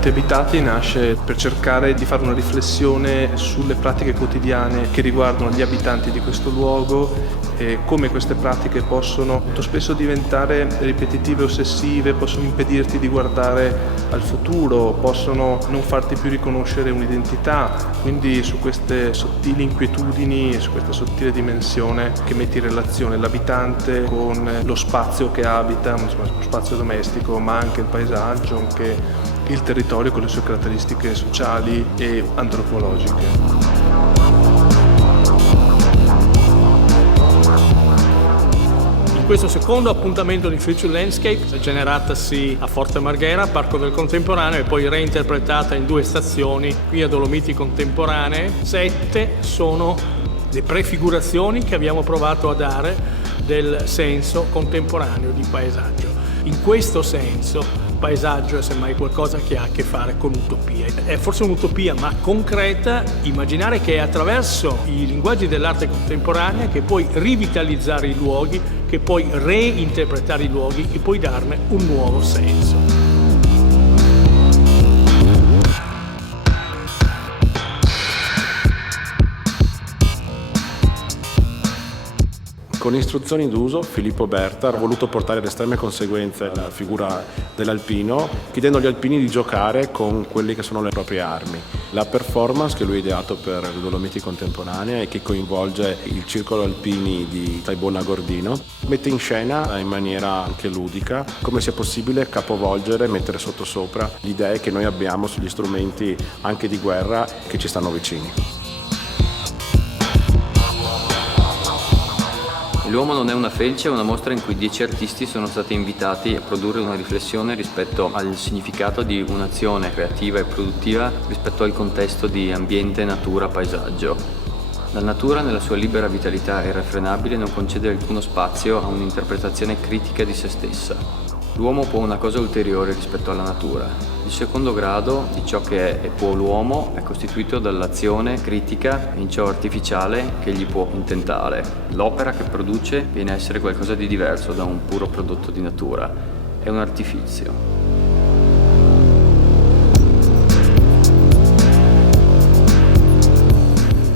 Abitati Abitati nasce per cercare di fare una riflessione sulle pratiche quotidiane che riguardano gli abitanti di questo luogo e come queste pratiche possono molto spesso diventare ripetitive, ossessive, possono impedirti di guardare al futuro, possono non farti più riconoscere un'identità, quindi su queste sottili inquietudini e su questa sottile dimensione che mette in relazione l'abitante con lo spazio che abita, lo spazio domestico, ma anche il paesaggio, anche il territorio con le sue caratteristiche sociali e antropologiche. Questo secondo appuntamento di Future Landscape, generatasi a Forte Marghera, Parco del Contemporaneo, e poi reinterpretata in 2 stazioni qui a Dolomiti Contemporanee. 7 sono le prefigurazioni che abbiamo provato a dare del senso contemporaneo di paesaggio. In questo senso paesaggio è semmai qualcosa che ha a che fare con utopia. È forse un'utopia ma concreta, immaginare che è attraverso i linguaggi dell'arte contemporanea che puoi rivitalizzare i luoghi, che puoi reinterpretare i luoghi e puoi darne un nuovo senso. Con istruzioni d'uso, Filippo Berta ha voluto portare alle estreme conseguenze la figura dell'alpino, chiedendo agli alpini di giocare con quelle che sono le proprie armi. La performance che lui ha ideato per le Dolomiti Contemporanee e che coinvolge il Circolo Alpini di Taibona Gordino mette in scena in maniera anche ludica come sia possibile capovolgere e mettere sottosopra le idee che noi abbiamo sugli strumenti anche di guerra che ci stanno vicini. L'uomo non è una felce è una mostra in cui 10 artisti sono stati invitati a produrre una riflessione rispetto al significato di un'azione creativa e produttiva rispetto al contesto di ambiente, natura, paesaggio. La natura, nella sua libera vitalità irrefrenabile, non concede alcuno spazio a un'interpretazione critica di se stessa. L'uomo può una cosa ulteriore rispetto alla natura. Il secondo grado di ciò che è e può l'uomo è costituito dall'azione critica in ciò artificiale che gli può intentare. L'opera che produce viene a essere qualcosa di diverso da un puro prodotto di natura. È un artifizio.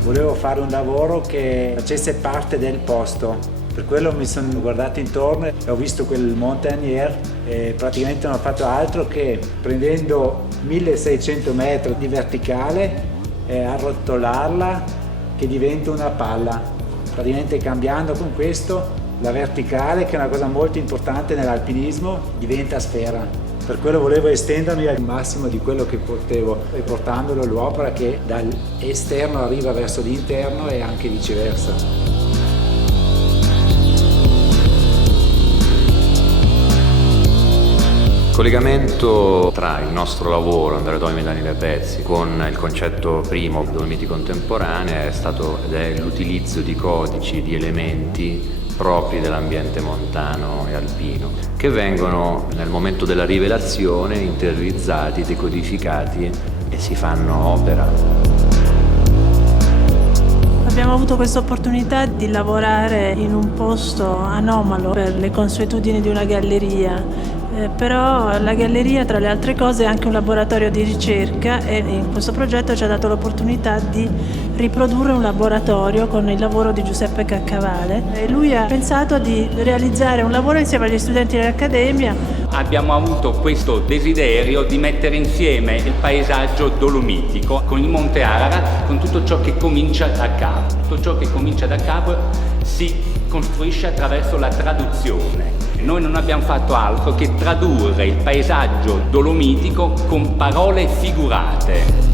Volevo fare un lavoro che facesse parte del posto. Per quello mi sono guardato intorno e ho visto quel montagnier e praticamente non ho fatto altro che prendendo 1600 metri di verticale e arrotolarla che diventa una palla. Praticamente cambiando con questo la verticale, che è una cosa molto importante nell'alpinismo, diventa sfera. Per quello volevo estendermi al massimo di quello che potevo e portandolo l'opera che dall'esterno arriva verso l'interno e anche viceversa. Il collegamento tra il nostro lavoro, Andrea Doimi e Daniele Pezzi, con il concetto primo, Dolomiti Contemporanee, è stato ed è l'utilizzo di codici, di elementi propri dell'ambiente montano e alpino, che vengono nel momento della rivelazione interiorizzati, decodificati e si fanno opera. Abbiamo avuto questa opportunità di lavorare in un posto anomalo per le consuetudini di una galleria. Però la galleria, tra le altre cose, è anche un laboratorio di ricerca e in questo progetto ci ha dato l'opportunità di riprodurre un laboratorio con il lavoro di Giuseppe Caccavale e lui ha pensato di realizzare un lavoro insieme agli studenti dell'Accademia. Abbiamo avuto questo desiderio di mettere insieme il paesaggio dolomitico con il Monte Ararat, con tutto ciò che comincia da capo. Tutto ciò che comincia da capo si costruisce attraverso la traduzione. Noi non abbiamo fatto altro che tradurre il paesaggio dolomitico con parole figurate.